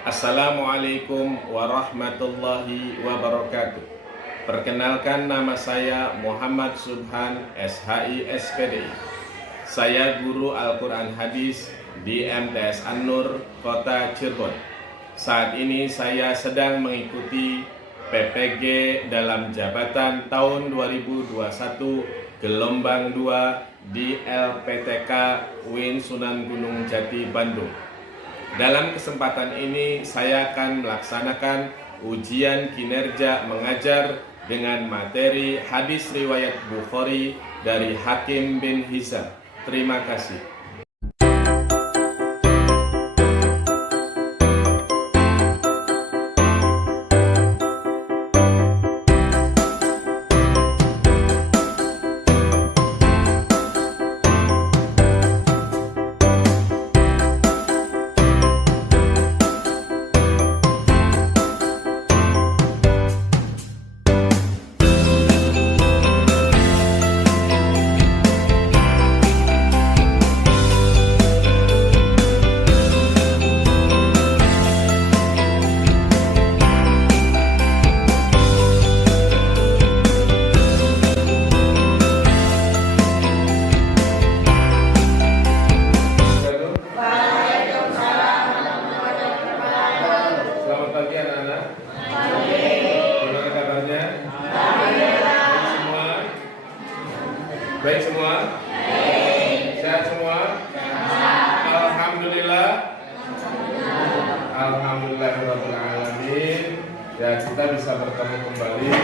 Assalamualaikum warahmatullahi wabarakatuh. Perkenalkan, nama saya Muhammad Subhan, SHI SPDI. Saya guru Al-Quran Hadis di MTS An-Nur, Kota Cirebon. Saat ini saya sedang mengikuti PPG dalam jabatan tahun 2021 gelombang 2 di LPTK UIN Sunan Gunung Jati, Bandung. Dalam kesempatan ini saya akan melaksanakan ujian kinerja mengajar dengan materi hadis riwayat Bukhari dari Hakim bin Hizam. Terima kasih. Selamat pagi anak-anak. Gimana kabarnya? Baik semua? Sehat semua? Alhamdulillah. Alhamdulillahirabbil alamin. Ya, kita bisa bertemu kembali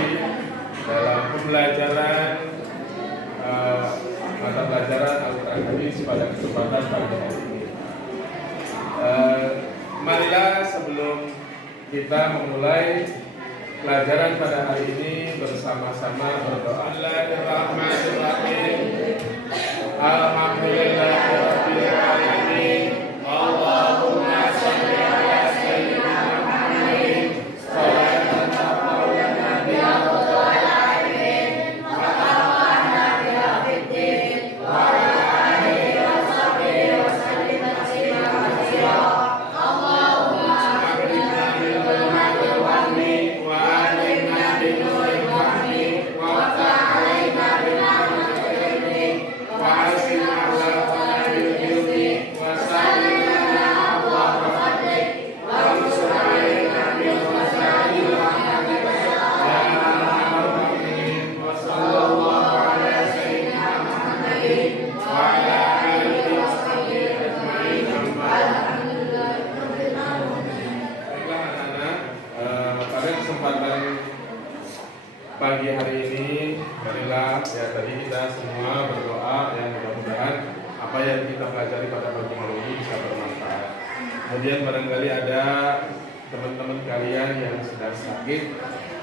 dalam pembelajaran mata pelajaran Al-Quran Hadis pada kesempatan pagi hari ini. Marilah sebelum kita memulai pelajaran pada hari ini bersama-sama berdoa. Bismillahirrahmanirrahim. Alhamdulillahirabbil alamin. Allahumma shalli ala sayyidina Muhammadin shalatan taqabbala biha wa ta'alamin wa taqabbana biha fid-din wa ala alihi wa sahbihi wa sallim taslima katsira. Pagi hari ini, marilah ya tadi kita semua berdoa yang mudah-mudahan apa yang kita pelajari pada pagi hari ini bisa bermanfaat. Kemudian barangkali ada teman-teman kalian yang sedang sakit,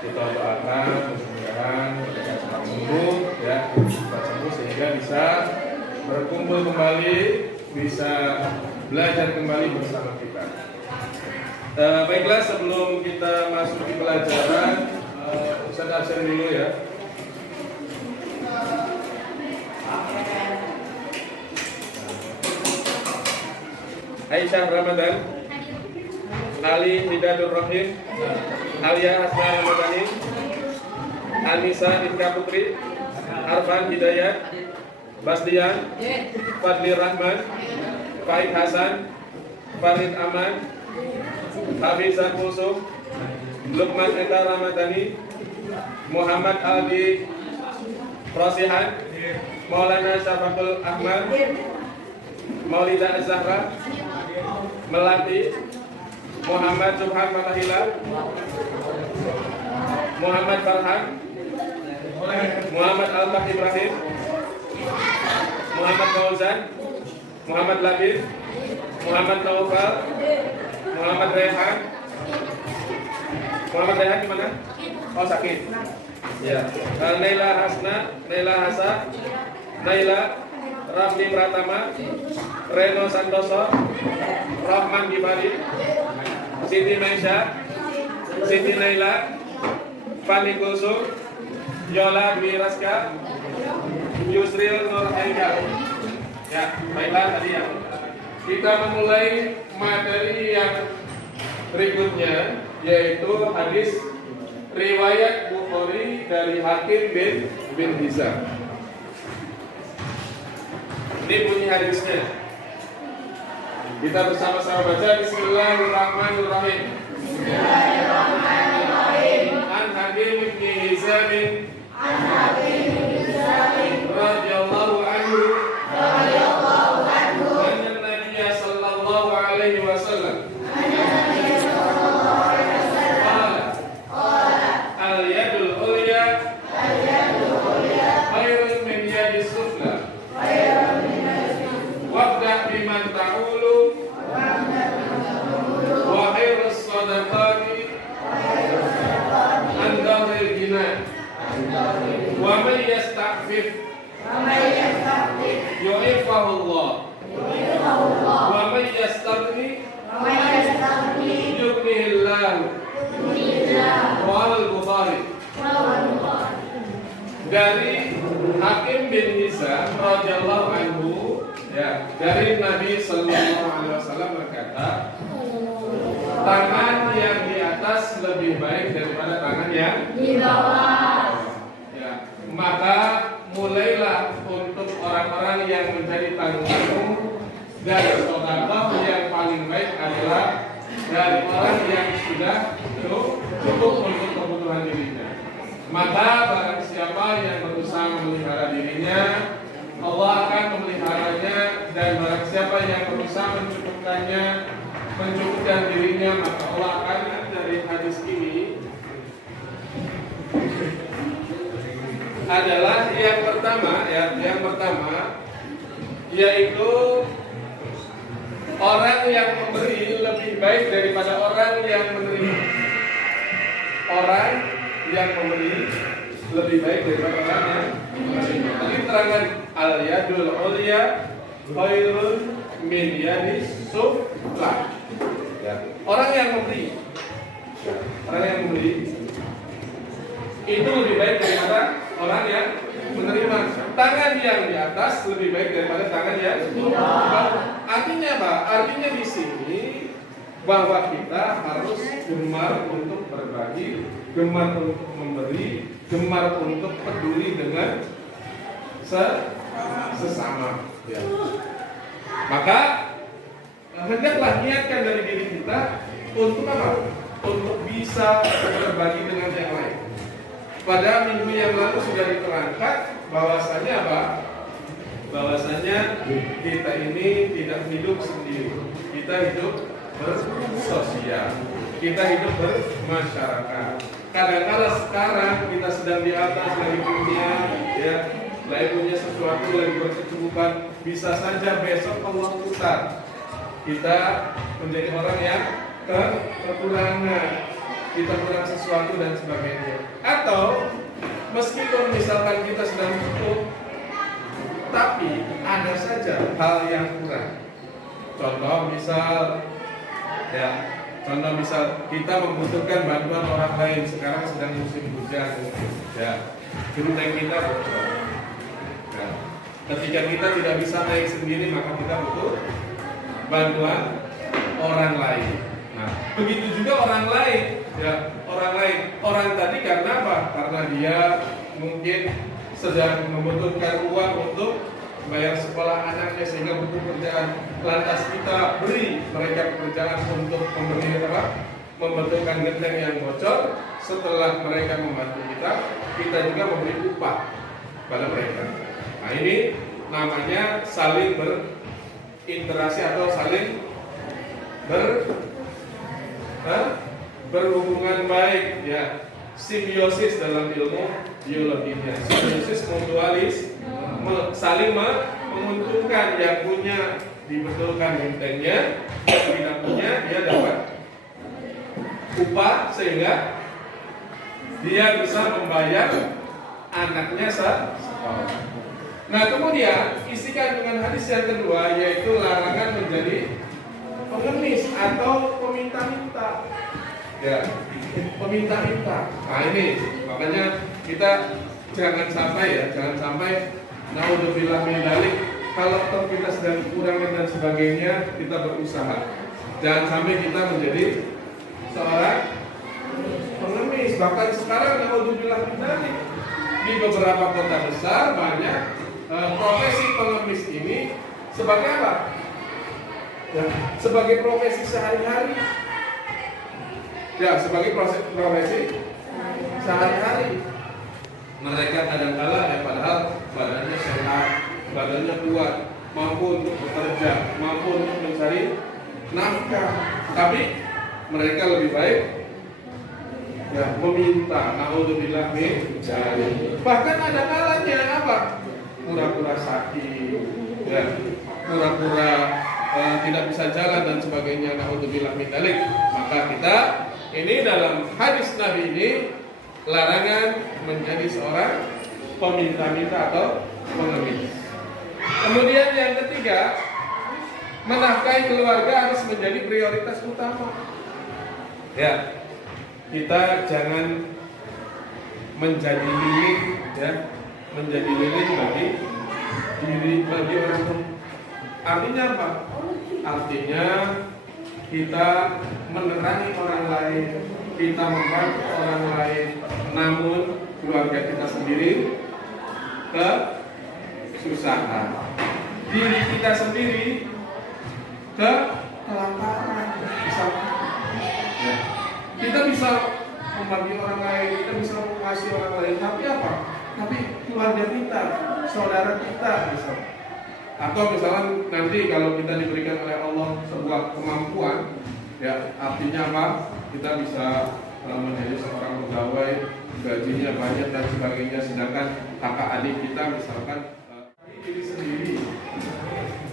kita doakan mudah-mudahan mereka cepat sembuh, ya cepat sembuh sehingga bisa berkumpul kembali, bisa belajar kembali bersama kita. Baiklah, sebelum kita masuk di pelajaran, Ustaz absen dulu ya. Aisyah Ramadan, Ali Hidayatur Rahim, Alia Hasna Ramadhani, Anissa Inka Putri, Arfan Hidayat, Basdian, Fadli Rahman, Faid Hasan, Farid Aman, Hafizah Musum, Lukman Enda Ramadhani, Muhammad Aldi Rosihan, Maulana Syafaqul Ahmad, Maulida Az-Zahra, Melati, Muhammad Subhan Matahila, Muhammad Farhan, Muhammad Al-Fah Ibrahim, Muhammad Fauzan, Muhammad Labib, Muhammad Naufal, Muhammad Rehan. Muhammad Rehan gimana? Oh, sakit. Ya. Naila Hasna, Naila Hasa, Naila Rafli Pratama, Reno Santoso, Rahman Gibari, Siti Maisha, Siti Naila, Fani Kulsum, Yola Dwi Raska, Yusril Nur Haidar. Ya, baiklah tadi ya. Kita memulai materi yang berikutnya yaitu hadis riwayat Bukhari dari Hakim bin Hizam. Ini bunyi hadisnya. Kita bersama-sama baca Bismillahirrahmanirrahim. An Hakim bin Hizam radhiyallahu anhu anna Nabiy sallallahu alaihi wasallam al-yadul ulya khairun min yadis sufla wabda biman ta'ulu wa khairus sadaqati an dhahril jinan wa man yasta'fif yu'ifahu Allah wa man yastaghni yughnihillah. Rawahul Bukhari. Dari Hakim bin Hizam radhiyallahu anhu, ya, dari Nabi sallallahu alaihi wasallam berkata, tangan yang di atas lebih baik daripada tangan yang di bawah. Ya, maka mulailah untuk orang-orang yang menjadi tanggunganmu, dan sedekah yang paling baik adalah dari orang yang sudah cukup untuk kebutuhan dirinya. Maka barang siapa yang berusaha memelihara dirinya, Allah akan memeliharanya, dan barang siapa yang berusaha mencukupkan dirinya, maka Allah akan. Dari hadis ini adalah yang pertama, yaitu orang yang memberi lebih baik daripada orang yang menerima. Orang yang memberi lebih baik daripada orang yang menerima. Tadi terangan al-yadul ulya khairun min yadis sufla. Ya. Orang yang memberi itu lebih baik daripada orang yang menerima. Tangan yang di atas lebih baik daripada tangan yang di bawah. Artinya apa? Artinya di sini bahwa kita harus gemar untuk berbagi, gemar untuk memberi, gemar untuk peduli dengan sesama. Ya. Maka hendaklah niatkan dari diri kita untuk apa? Untuk bisa berbagi dengan yang lain. Pada minggu yang lalu sudah diterangkan bahwasanya apa? Bahwasanya kita ini tidak hidup sendiri. Kita hidup bersosial. Kita hidup bermasyarakat. Kadang-kala sekarang kita sedang di atas, lagi punya, ya, lagi punya sesuatu, lagi berkecukupan, bisa saja besok Allah putar. Kita menjadi orang yang kekurangan, kita kurang sesuatu dan sebagainya. Atau meskipun misalkan kita sedang cukup, tapi ada saja hal yang kurang. Contoh misal kita membutuhkan bantuan orang lain. Sekarang sedang musim hujan, ya, genteng kita bocor. Ya. Ketika kita tidak bisa naik sendiri, maka kita butuh bantuan orang lain. Nah, begitu juga orang lain, ya, orang tadi karena apa? Karena dia mungkin sedang membutuhkan uang untuk bayar sekolah anaknya sehingga butuh pekerjaan. Lantas kita beri mereka pekerjaan untuk membetulkan genteng yang bocor. Setelah mereka membantu kita juga memberi upah pada mereka. Nah, ini namanya saling berinteraksi atau saling berhubungan baik, ya. Simbiosis dalam ilmu biologinya. Simbiosis mutualis, saling menguntungkan. Yang punya dibetulkan gentengnya, yang tidak punya dia dapat upah sehingga dia bisa membayar anaknya sekolah. Nah, kemudian isikan dengan hadis yang kedua, yaitu larangan menjadi pengemis atau peminta-minta. Ya, peminta-minta. Nah, ini makanya kita jangan sampai naudzubillah min dzalik, kalau kita sedang kekurangan dan sebagainya, kita berusaha. Jangan sampai kita menjadi seorang pengemis. Bahkan sekarang naudzubillah di beberapa kota besar banyak profesi pengemis ini sebagai apa? Ya, sebagai profesi sehari-hari. Ya, sebagai profesi sehari-hari. Mereka kadang-kala ya padahal badannya sehat, badannya kuat, mampu untuk bekerja, mampu untuk mencari nafkah. Tapi mereka lebih baik ya meminta, naudzubillah min dzalik. Bahkan ada kalanya apa? Pura-pura sakit, ya, pura-pura tidak bisa jalan dan sebagainya, naudzubillah min dzalik. Maka kita ini dalam hadis Nabi ini larangan menjadi seorang peminta-minta atau pengemis. Kemudian yang ketiga, menafkahi keluarga harus menjadi prioritas utama. Ya, kita jangan menjadi lilin, ya, menjadi lilin bagi orang tua. Artinya apa? Artinya kita menerangi orang lain, kita membantu orang lain, namun keluarga kita sendiri kesusahan, diri kita sendiri kelaparan. Ya. Kita bisa membagi orang lain, kita bisa mengasihi orang lain, tapi apa? Tapi keluarga kita, saudara kita, misalnya. Atau misalnya nanti kalau kita diberikan oleh Allah sebuah kemampuan, ya artinya apa? Kita bisa menjadi seorang pegawai, gajinya banyak dan sebagainya, sedangkan kakak adik kita misalkan diri sendiri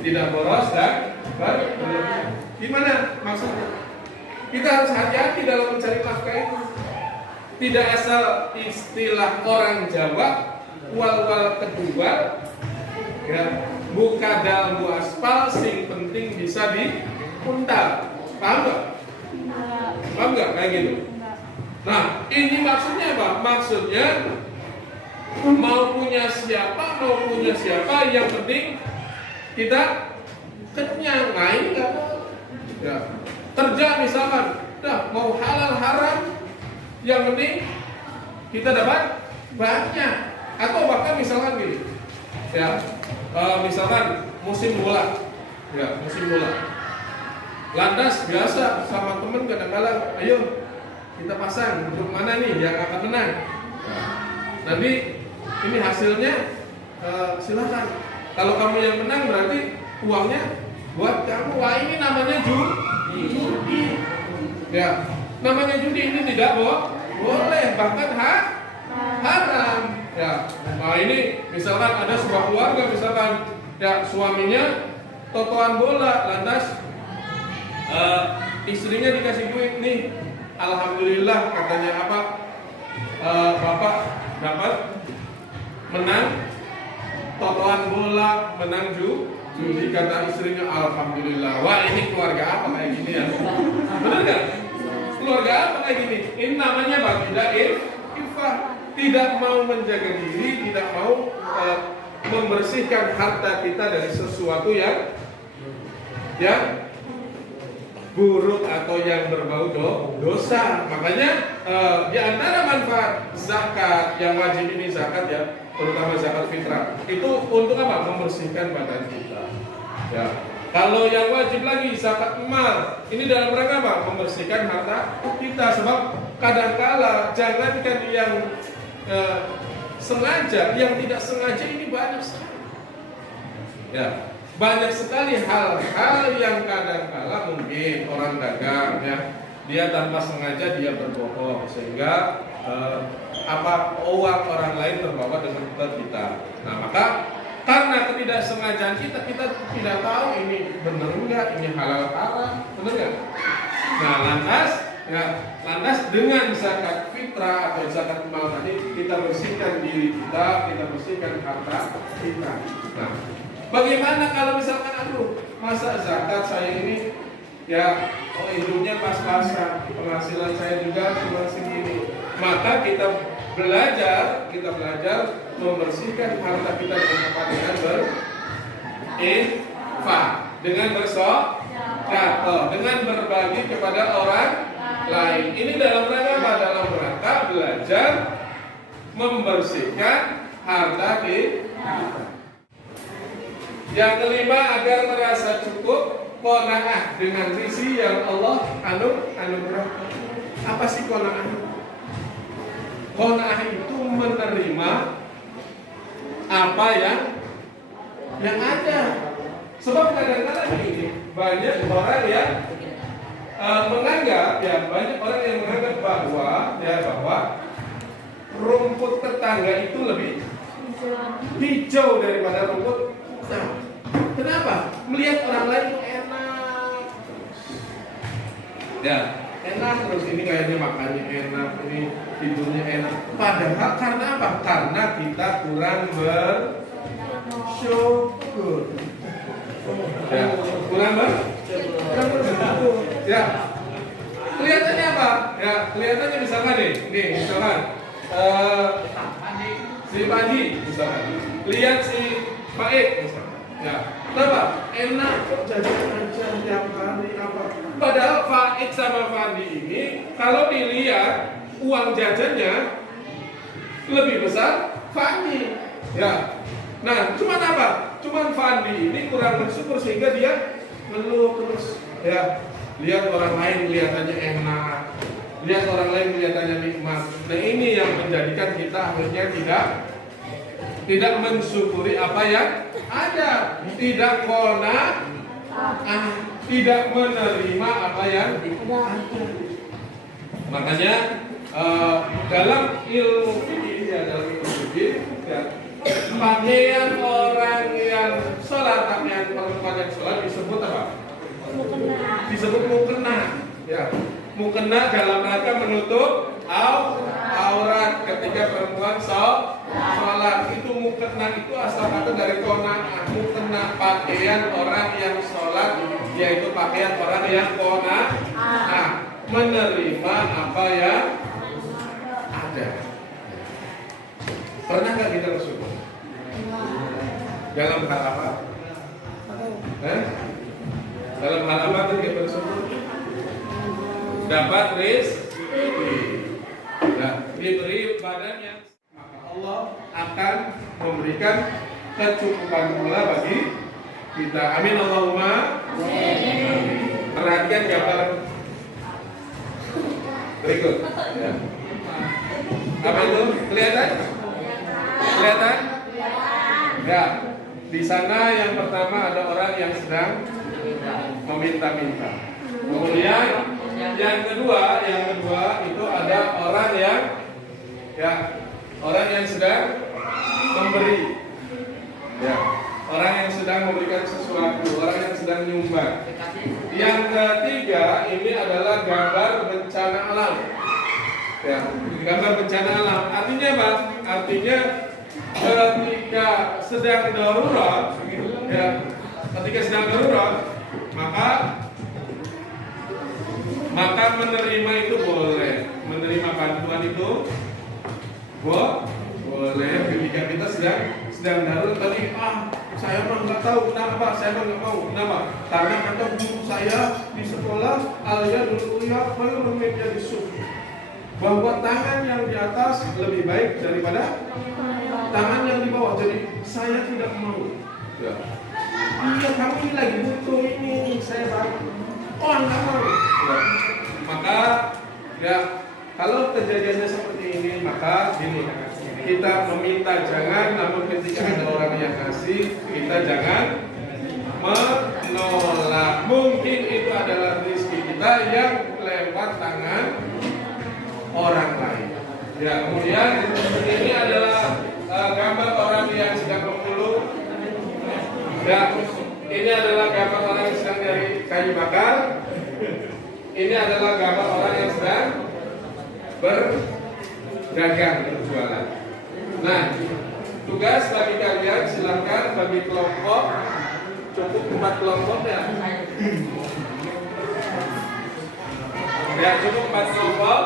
tidak boros dan berlebihan. Gimana maksudnya? Kita harus hati-hati dalam mencari nafkah itu. Tidak asal istilah orang Jawa wal kedua, ya, buka dalam aspal, sing penting bisa dipuntal. Paham nggak? Paham nggak kayak gitu? Nah, ini maksudnya apa? Maksudnya mau punya siapa, yang penting kita kenyang, main nggak? Ya. Kerja misalkan, mau halal haram, yang penting kita dapat banyak. Atau bahkan misalkan gini, ya, misalkan musim bola, ya musim bola. Lantas biasa sama temen kadang-kadang, ayo kita pasang untuk mana nih yang akan menang. Nanti ini hasilnya silakan. Kalau kamu yang menang berarti uangnya buat kamu. Wah, ini namanya judi. Ya, namanya judi, ini tidak boleh, bahkan haram. Ya, nah ini misalkan ada sebuah keluarga, misalkan ya suaminya totoan bola, lantas istrinya dikasih duit nih, alhamdulillah katanya apa, bapak dapat menang totoan bola, menang judi, kata istrinya alhamdulillah. Wah, ini keluarga apa kayak gini ya? Benar nggak? Keluarga apa kayak gini? Ini namanya tidak ifah, tidak mau menjaga diri, tidak mau membersihkan harta kita dari sesuatu yang buruk atau yang berbau dosa. Makanya di antara manfaat zakat yang wajib ini, zakat ya, terutama zakat fitrah, itu untuk apa? Membersihkan badan kita. Ya. Kalau yang wajib lagi zakat mal, ini dalam rangka apa? Membersihkan harta kita. Sebab kadangkala jangankan yang sengaja, yang tidak sengaja ini banyak sekali. Ya. Banyak sekali hal-hal yang kadang-kala mungkin orang dagang, ya, dia tanpa sengaja dia berbohong sehingga uang orang lain terbawa dengan kita. Nah, maka karena ketidaksengajaan kita tidak tahu ini benar enggak, ini halal haram, benar enggak? Nah, lantas dengan zakat fitrah atau zakat mal tadi kita bersihkan diri kita bersihkan harta kita. Nah, bagaimana kalau misalkan masa zakat saya ini ya hidupnya pas-pasan, penghasilan saya juga cuma segini. Maka kita belajar membersihkan harta kita dengan berinfak, dengan bersedekah, dengan berbagi kepada orang lain. Ini dalam rangka apa? Dalam rangka belajar membersihkan harta kita. Yang kelima, agar merasa cukup, qanaah dengan rizki yang Allah anugerahkan. Apa sih qanaah? Qanaah itu menerima apa yang ada. Sebab kadang-kadang ini banyak orang yang menganggap, bahwa rumput tetangga itu lebih hijau daripada rumput. Nah, kenapa? Melihat orang lain itu enak. Ya, enak terus, ini kayaknya makannya enak, ini tidurnya enak. Padahal karena apa? Karena kita kurang bersyukur. Ya, kurang bersyukur. Ya. Kelihatannya apa? Ya, kelihatannya misalkan misalkan si Pandi misalkan. Lihat si Faik misalkan. Ya. Kenapa? Enak kok jajan aja tiap hari apa. Padahal Faik sama Fandi ini kalau dilihat uang jajannya lebih besar Fandi. Ya. Nah, cuman apa? Cuman Fandi ini kurang bersyukur sehingga dia ngeluh terus. Ya. Lihat orang lain kelihatannya enak, lihat orang lain kelihatannya nikmat. Nah, ini yang menjadikan kita akhirnya tidak mensyukuri apa yang ada, tidak qanaah, tidak menerima apa yang ada. Makanya dalam ilmu fikih pakaian orang yang sholat, pakaian perempuan yang sholat disebut apa? Disebut mukena. Ya, mukena dalam rangka menutup aurat ketika perempuan sholat. Itu mukena itu asal kata dari qanaah. Mukena pakaian orang yang sholat, yaitu pakaian orang yang qanaah, menerima apa yang ada. Pernah nggak kita bersyukur? Dalam hal apa? Dalam hal apa kita bersyukur? Dapat rezeki. Nah, diberi badannya, maka Allah akan memberikan kecukupan pula bagi kita. Amin Allahumma. Amin. Perhatikan gambar berikut. Ya. Apa itu? Kelihatan? Kelihatan? Ya. Di sana yang pertama ada orang yang sedang meminta-minta. Kemudian yang kedua itu ada orang yang sedang memberi. Ya, orang yang sedang memberikan sesuatu, orang yang sedang nyumbang. Yang ketiga ini adalah gambar bencana alam. Ya, gambar bencana alam. Artinya apa? Artinya ketika sedang darurat, maka menerima itu boleh, menerima bantuan itu boleh. Ketika kita sedang darurat tadi, saya mah nggak tahu kenapa, saya mah nggak mau kenapa, karena kata guru saya di sekolah Alia dulu menjadi sufi bahwa tangan yang di atas lebih baik daripada tangan yang di bawah. Jadi saya tidak mau. Ya. Iya, kamu ini lagi butuh ini, saya bantu. Enggak mau. Ya. Maka ya, kalau kejadiannya seperti ini, maka gini, kita meminta jangan, namun ketika ada orang yang kasih, kita jangan menolak. Mungkin itu adalah rezeki kita yang lewat tangan orang lain. Ya, kemudian ini adalah gambar orang yang sedang memulung. Ya, ini adalah gambar orang yang sedang dari kayu bakar. Ini adalah gambar orang yang sedang berdagang, berjualan. Nah, tugas bagi kalian silakan bagi kelompok, cukup 4 kelompok ya. Ya, cukup 4 kelompok.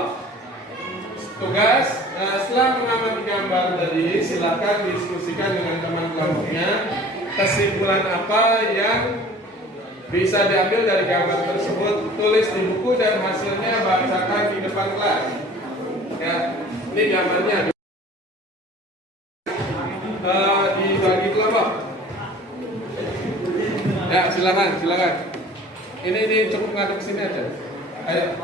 Tugas, setelah mengamati gambar tadi, silakan diskusikan dengan teman kelompoknya kesimpulan apa yang bisa diambil dari gambar tersebut. Tulis di buku dan hasilnya dibacakan di depan kelas. Ya, ini gambarnya. Dibagi kelompok. Ya, silakan. Ini cukup ngadep sini aja. Ayo,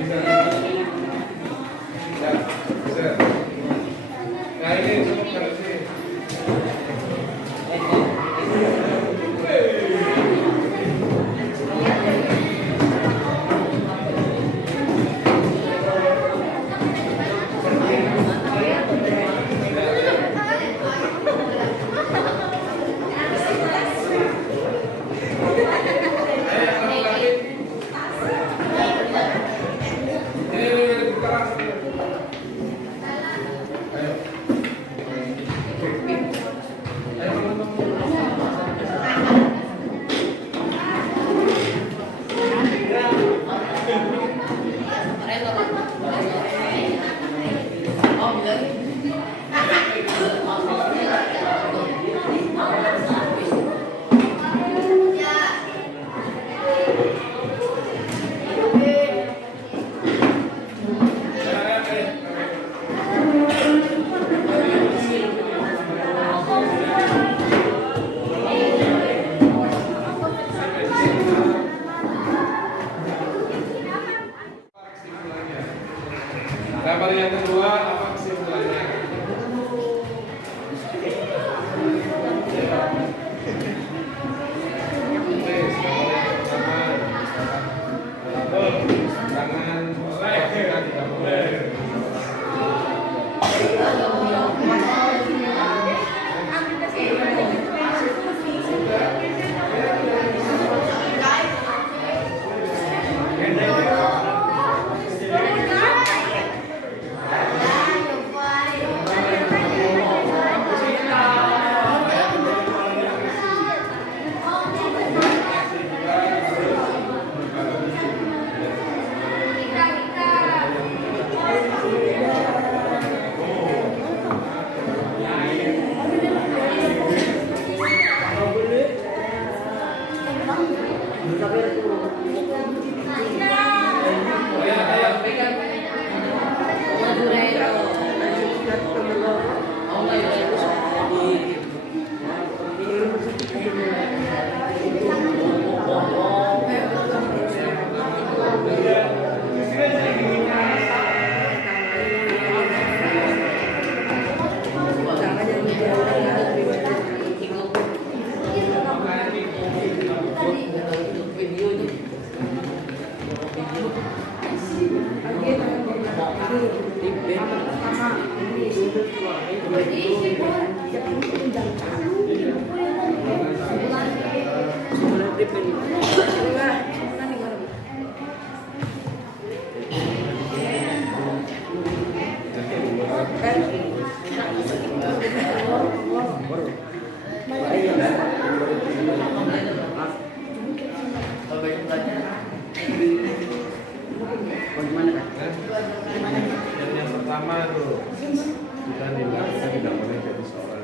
bisa. Ya, bisa. Nah, ini cukup ngadep sini. Gambar yang kedua, apa kesimpulannya? Yang pertama tuh kita nilai kita tidak boleh jadi seorang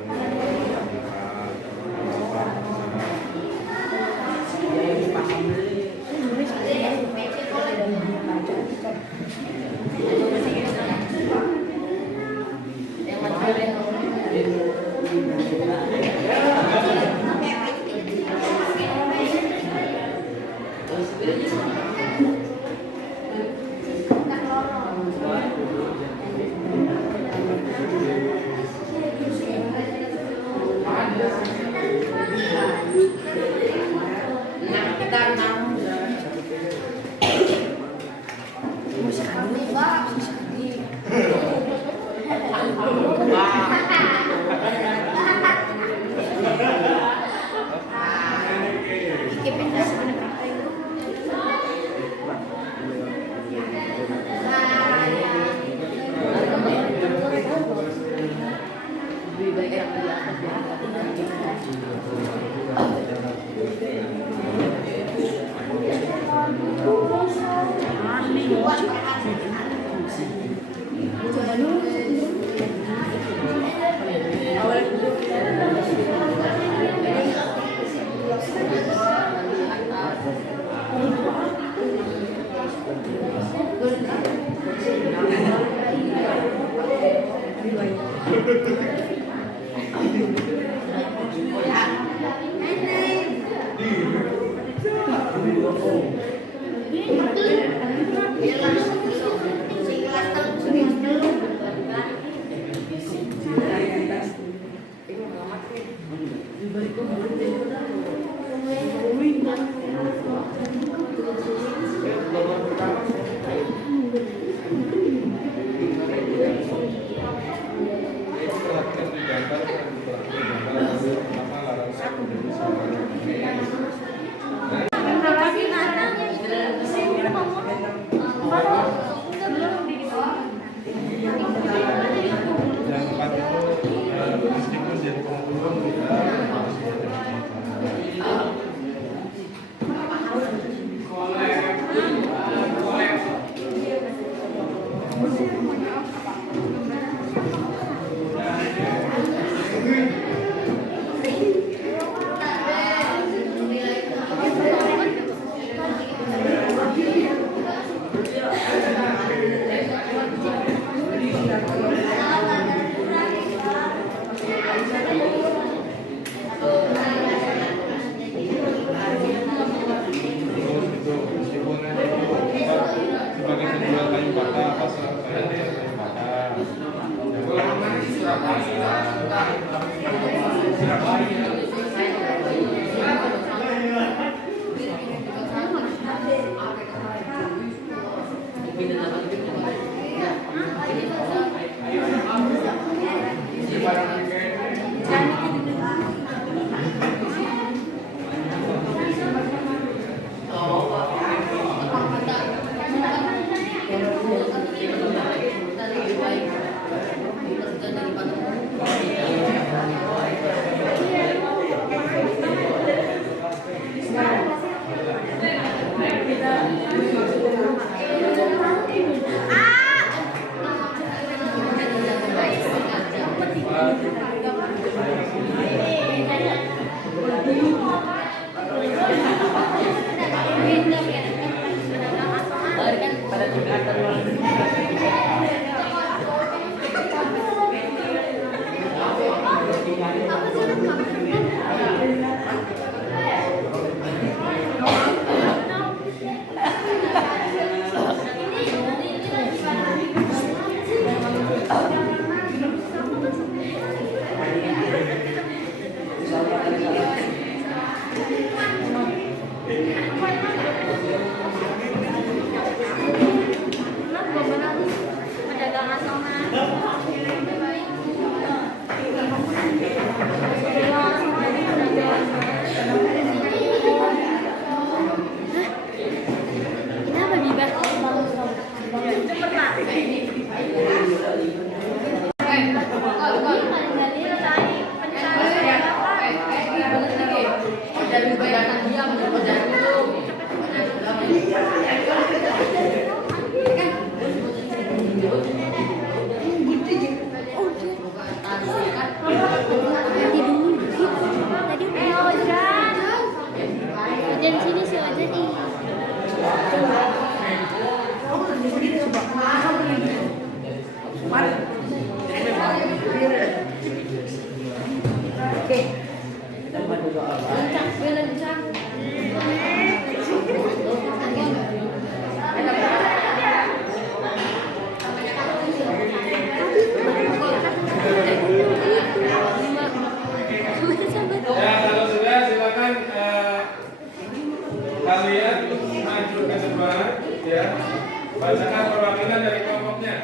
Bacakan perwakilan dari kelompoknya.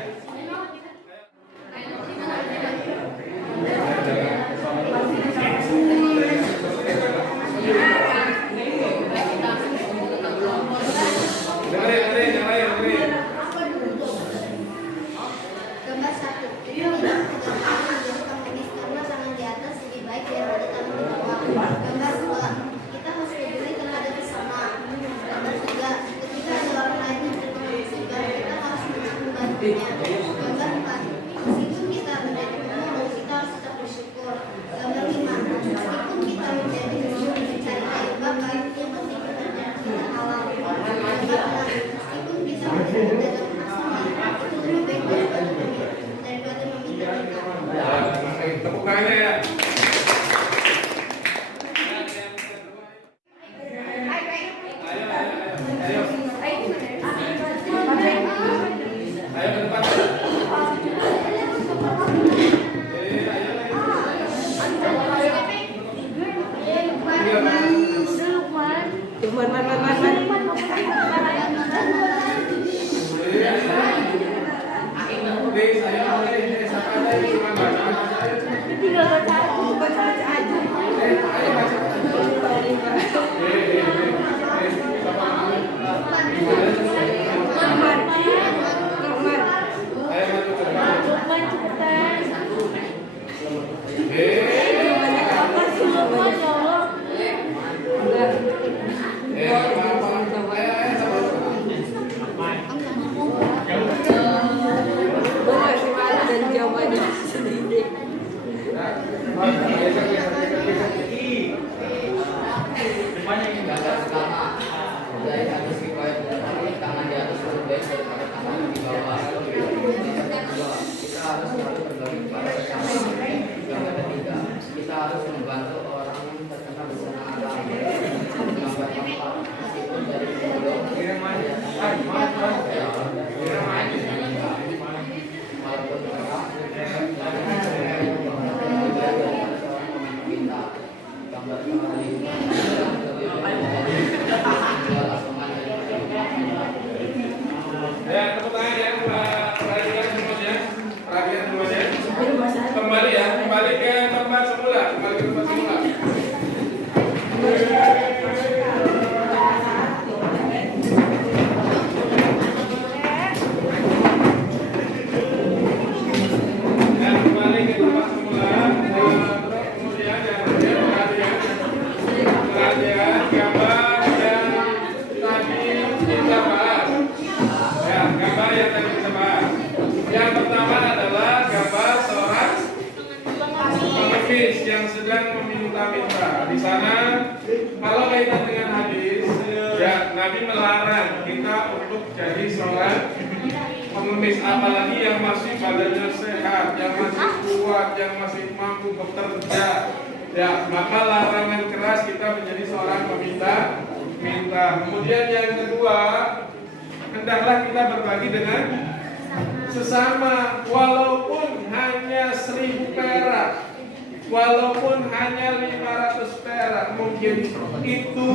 Gambar 1. Karena tangan di atas lebih baik daripada tangan di bawah. Gambar 2. Kita harus peduli terhadap sesama. Gambar 3. Ketika ada orang lain yang terkena musibah, kita harus membantu Ayo. Ayo ke depan. Kita harus membantu orang yang terkena bencana alam. Ya, tepuk tangan ya, perhatikan semuanya. Perhatikan semuanya. Kembali ya, kembali ke tempat semula. Kembali ke tempat semula. Dan kembali ke tempat semula. Kemudian yang perhatian gambar yang tadi kita bahas. Ya, gambar yang tadi kita bahas. Yang pertama adalah gambar seorang pengemis yang sedang meminta-minta. Di sana, kalau kaitan dengan hadis, ya Nabi melarang kita untuk jadi seorang pengemis, apalagi yang masih badannya sehat, yang masih kuat, yang masih mampu bekerja. Ya, maka larangan keras kita menjadi seorang peminta-minta. Kemudian yang kedua, hendaklah kita berbagi dengan sesama, walaupun hanya 1.000 perak, walaupun hanya 500 perak, mungkin itu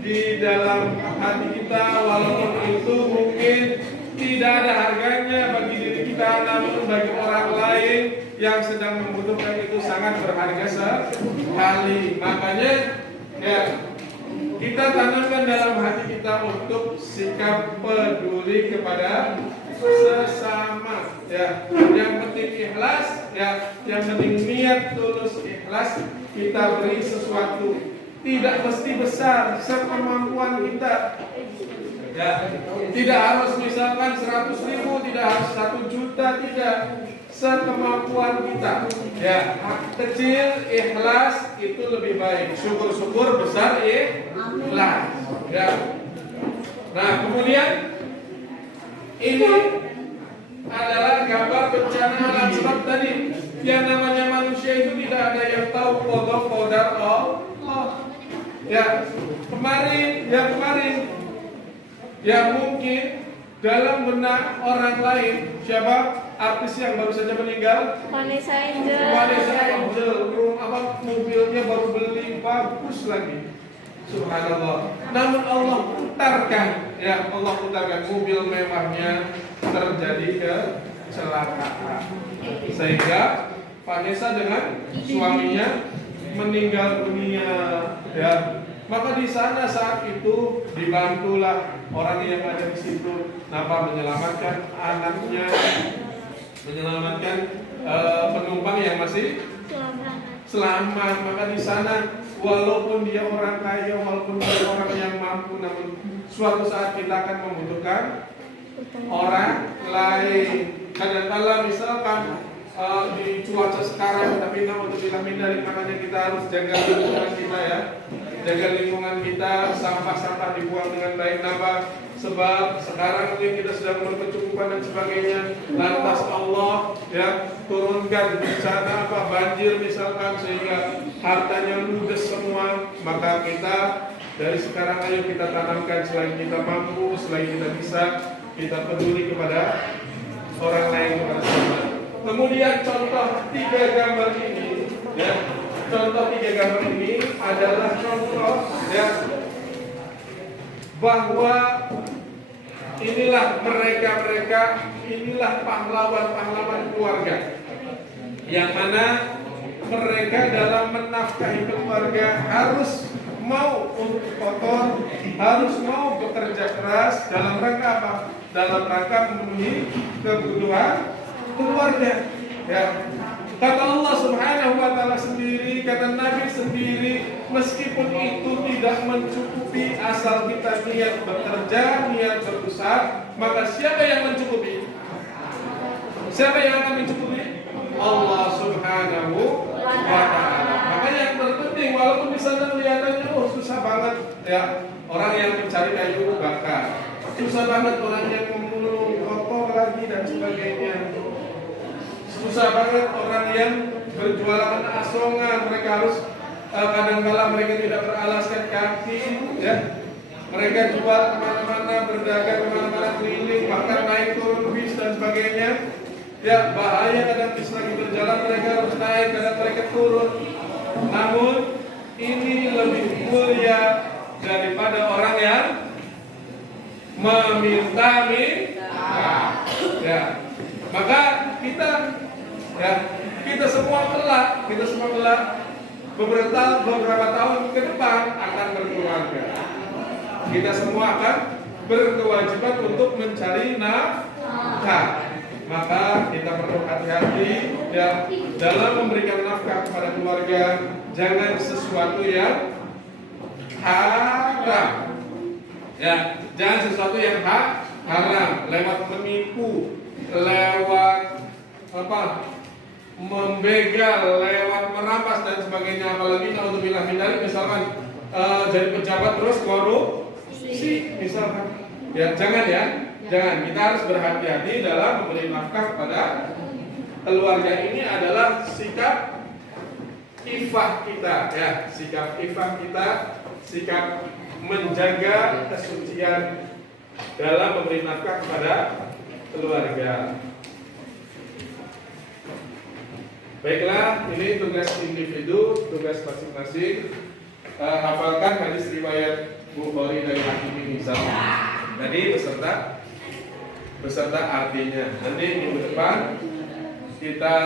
di dalam hati kita, walaupun itu mungkin tidak ada harganya bagi diri kita, namun bagi orang lain yang sedang membutuhkan itu sangat berharga sekali. Makanya ya, kita tanamkan dalam hati kita untuk sikap peduli kepada sesama. Ya, yang penting ikhlas, ya, yang penting niat tulus ikhlas. Kita beri sesuatu, tidak mesti besar, sekemampuan kita. Ya, tidak harus misalkan 100.000, tidak harus 1 juta, tidak, sekemampuan kita. Ya, kecil ikhlas itu lebih baik. Syukur-syukur besar ikhlas. Ya. Nah, kemudian ini adalah gambar bencana alam. Sebab tadi yang namanya manusia itu tidak ada yang tahu qadar Allah. Ya, kemarin ya mungkin dalam benak orang lain, siapa artis yang baru saja meninggal? Vanessa Angel. Mobilnya baru beli, bagus lagi. Subhanallah. Namun Allah putarkan, ya Allah putarkan mobil mewahnya terjadi kecelakaan, sehingga Vanessa dengan suaminya meninggal dunia. Ya, maka di sana saat itu dibantulah orang yang ada di situ, menyelamatkan anaknya, menyelamatkan penumpang yang masih selamat. Maka di sana, walaupun dia orang kaya, walaupun dia orang yang mampu, namun suatu saat kita akan membutuhkan orang lain. Kadang-kala misalkan di cuaca sekarang, tapi untuk dari makanya kita harus jaga lingkungan kita, ya, jaga lingkungan kita, sampah-sampah dibuang dengan baik. Sebab sekarang ini kita sedang berkecukupan dan sebagainya. Lantas Allah ya turunkan bencana banjir misalkan, sehingga hartanya ludes semua. Maka kita Dari sekarang ayo kita tanamkan, selain kita mampu, selain kita bisa, kita peduli kepada orang lain, kepada sesama. Kemudian contoh 3 gambar ini, ya, contoh 3 gambar ini adalah contoh, ya, bahwa inilah mereka, inilah pahlawan-pahlawan keluarga, yang mana mereka dalam menafkahi keluarga harus mau untuk kotor, harus mau bekerja keras dalam rangka apa? Dalam rangka memenuhi kebutuhan keluarga. Ya. Kata Allah Subhanahu wa taala sendiri, kata Nabi sendiri, meskipun itu tidak mencukupi asal kita niat bekerja, niat berusaha, maka siapa yang mencukupi? Siapa yang akan mencukupi? Allah Subhanahu wa taala. Makanya yang terpenting, walaupun misalnya kelihatannya susah banget, ya, orang yang mencari kayu bakar, susah banget orang yang memulung kotor lagi dan sebagainya, susah banget orang yang berjualan asongan, mereka harus kadang-kala mereka tidak beralaskan kaki, ya, mereka jual kemana-mana, berdagang kemana-mana, keliling, bahkan naik turun bis dan sebagainya. Ya, bahaya kadang bis lagi berjalan mereka harus naik, kadang mereka turun. Namun ini lebih mulia daripada orang yang meminta-minta. Ya, maka kita semua kelak beberapa tahun ke depan akan berkeluarga. Kita semua akan berkewajiban untuk mencari nafkah. Maka kita perlu hati-hati, ya, dalam memberikan nafkah kepada keluarga. Jangan sesuatu yang haram, ya, jangan sesuatu yang haram, lewat menipu, lewat membegal, lewat merampas dan sebagainya. Apalagi naudzubillah min dzalik, misalkan jadi pejabat terus korupsi misalkan, ya, jangan, ya. Jangan, kita harus berhati-hati dalam memberi nafkah kepada keluarga. Ini adalah sikap ifah kita, ya, sikap ifah kita, sikap menjaga kesucian dalam memberi nafkah kepada keluarga. Baiklah, ini tugas individu, tugas masing-masing. Hafalkan hadis riwayat Bukhari dari Hakim bin Hizam. Tadi beserta artinya. Nanti minggu depan kita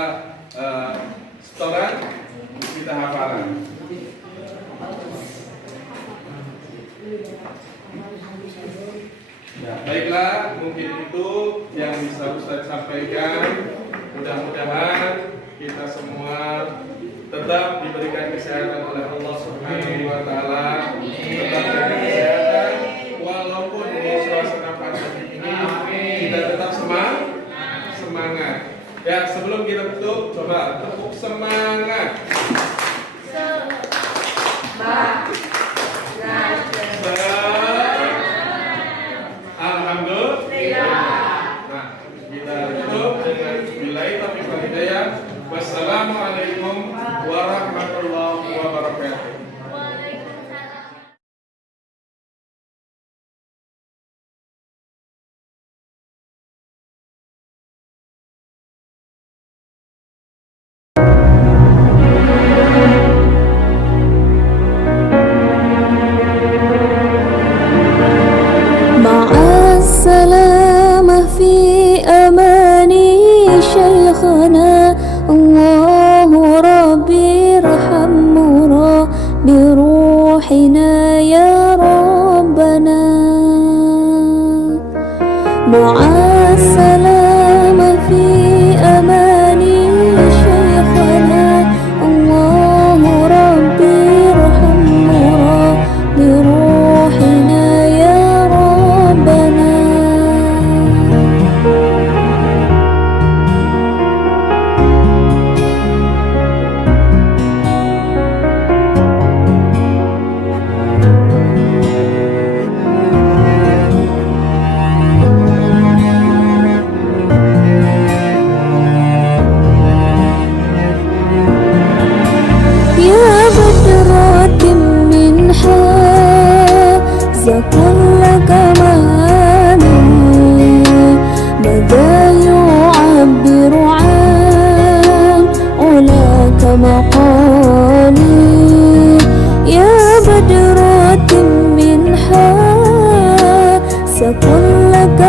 setoran, kita hafalan. Ya, baiklah, mungkin itu yang bisa Ustaz sampaikan. Mudah-mudahan kita semua tetap diberikan kesehatan oleh Allah Subhanahu wa taala. Tetap diberikan kesehatan walaupun di suasana pandemi ini kita tetap semangat. Ya, sebelum kita tutup, coba tepuk semangat. Alhamdulillah. Nah, kita tutup dengan billahi taufiq wal hidayah. Wassalamualaikum warahmatullahi wabarakatuh. شجرة منها سكن لك